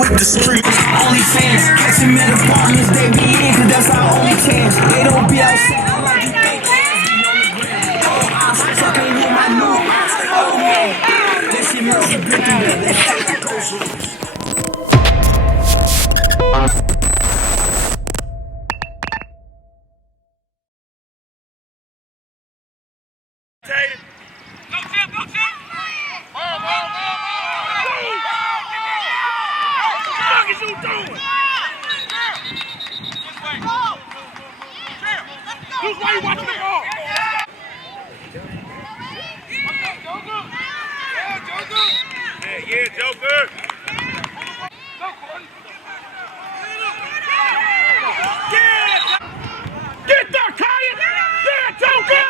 with the streets. Only fans, catch them in apartments, they be in, cause that's our only chance. They don't be outside like you think. Fucking with my new eyes, oh man. That shit makes you been through that. Go, Tim! Go, Tim! Ball! What the fuck is you doing? Who's why you watching the ball? Yeah, Joker! Get there, Kyle! Yeah, Joker!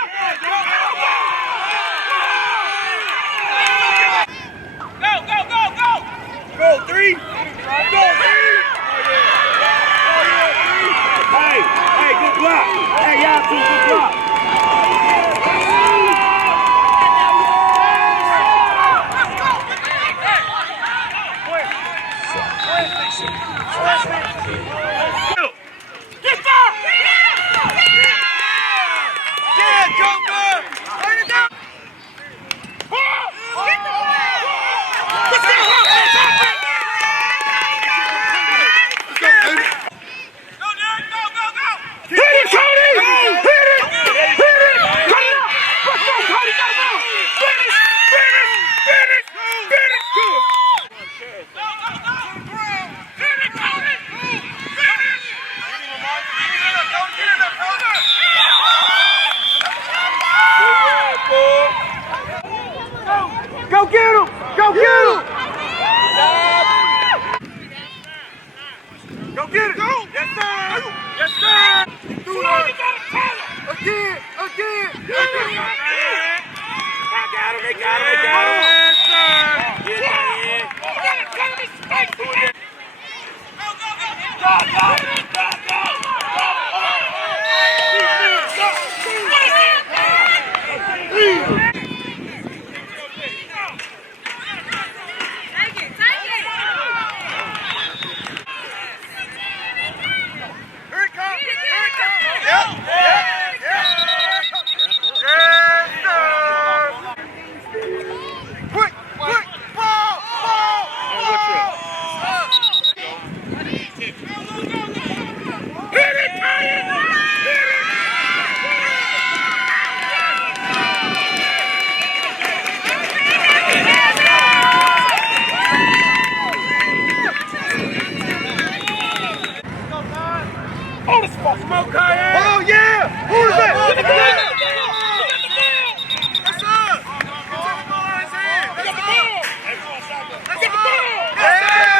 Go, three! Go, three! Hey, good block! Hey, y'all two, good block! Get there! Yeah, Joker! Turn it down! Go get him! Go get him! Go get it! Go! Yes, sir! Yes, sir! Again! They got him! Yes, sir! Smoke, Kyle! Oh, yeah! Who's that? Get the ball! Yes, sir! Take the ball out of his hand! Get the ball! Get the ball! Yes, sir! Get the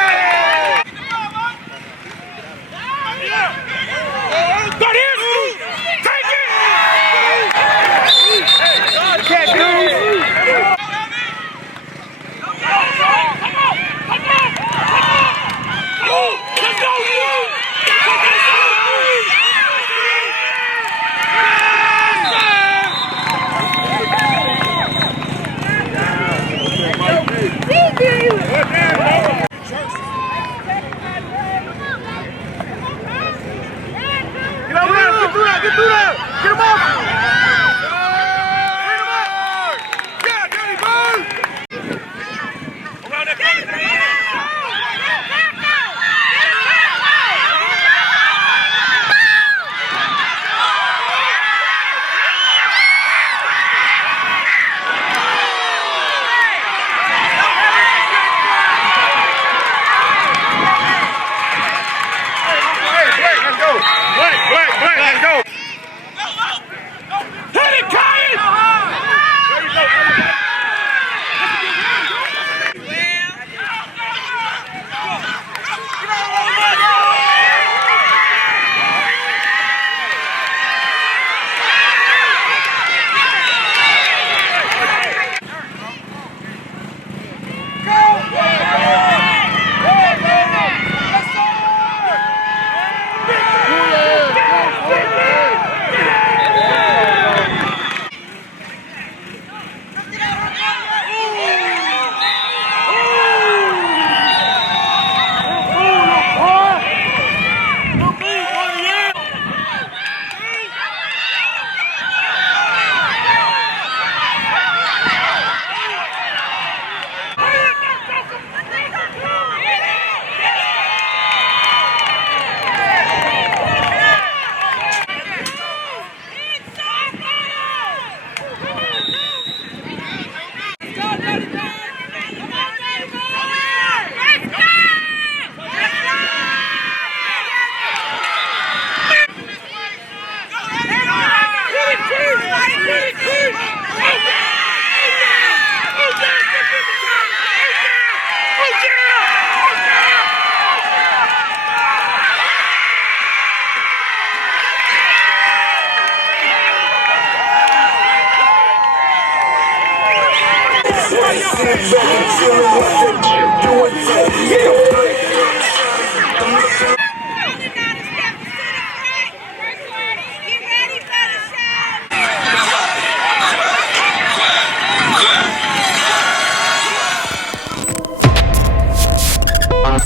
ball, man! Yeah! Got him! Take it! Catch, dude! Let's go, dude! Get through there! Get him off! Bring him up! Yeah, Danny, move! Around that let's go! Let's go! Hit it, Kyle! There you go. Go! On